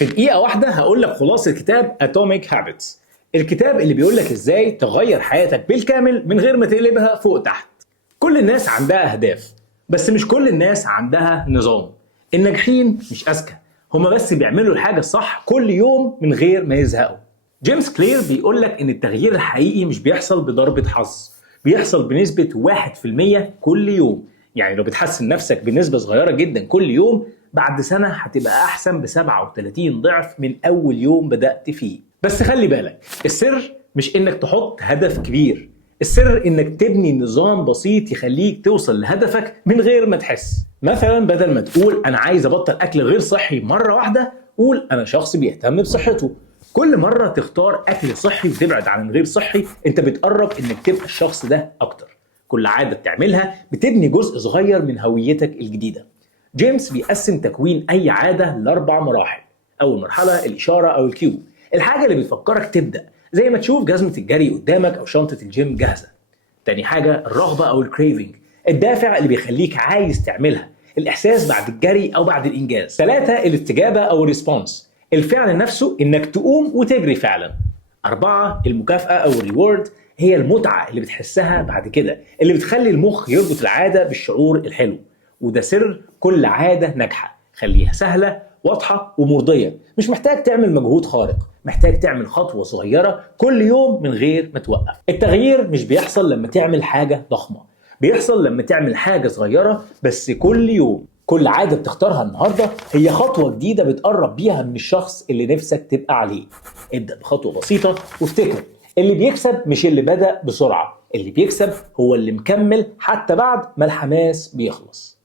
في دقيقة واحدة هقول لك خلاصة كتاب Atomic Habits، الكتاب اللي بيقول لك ازاي تغير حياتك بالكامل من غير ما تقلبها فوق تحت. كل الناس عندها أهداف، بس مش كل الناس عندها نظام. الناجحين مش أذكى، هما بس بيعملوا الحاجة الصح كل يوم من غير ما يزهقوا. جيمس كلير بيقول لك إن التغيير الحقيقي مش بيحصل بضربة حظ، بيحصل بنسبة 1% كل يوم. يعني لو بتحسن نفسك بنسبة صغيرة جدا كل يوم، بعد سنة هتبقى أحسن ب 37 ضعف من أول يوم بدأت فيه. بس خلي بالك، السر مش إنك تحط هدف كبير، السر إنك تبني نظام بسيط يخليك توصل لهدفك من غير ما تحس. مثلا بدل ما تقول أنا عايز أبطل أكل غير صحي مرة واحدة، قول أنا شخص بيهتم بصحته. كل مرة تختار أكل صحي وتبعد عن غير صحي، أنت بتقرب إنك تبقى الشخص ده أكتر. كل عادة بتعملها بتبني جزء صغير من هويتك الجديدة. جيمس بيقسم تكوين أي عادة ل4 مراحل. أول مرحلة الإشارة أو الكيو، الحاجة اللي بتفكرك تبدأ، زي ما تشوف جزمة الجري قدامك أو شنطة الجيم جاهزة. تاني حاجة الرغبة أو الكريفنج، الدافع اللي بيخليك عايز تعملها، الإحساس بعد الجري أو بعد الإنجاز. 3 الاستجابة أو الريسبونس، الفعل نفسه إنك تقوم وتجري فعلا. 4 المكافأة أو الريورد، هي المتعة اللي بتحسها بعد كده، اللي بتخلي المخ يربط العادة بالشعور الحلو. وده سر كل عادة ناجحة، خليها سهلة واضحة ومرضية. مش محتاج تعمل مجهود خارق، محتاج تعمل خطوة صغيرة كل يوم من غير ما توقف. التغيير مش بيحصل لما تعمل حاجة ضخمة، بيحصل لما تعمل حاجة صغيرة بس كل يوم. كل عادة بتختارها النهاردة هي خطوة جديدة بتقرب بيها من الشخص اللي نفسك تبقى عليه. ابدأ بخطوة بسيطة وافتكر، اللي بيكسب مش اللي بدأ بسرعة، اللي بيكسب هو اللي مكمل حتى بعد ما الحماس بيخلص.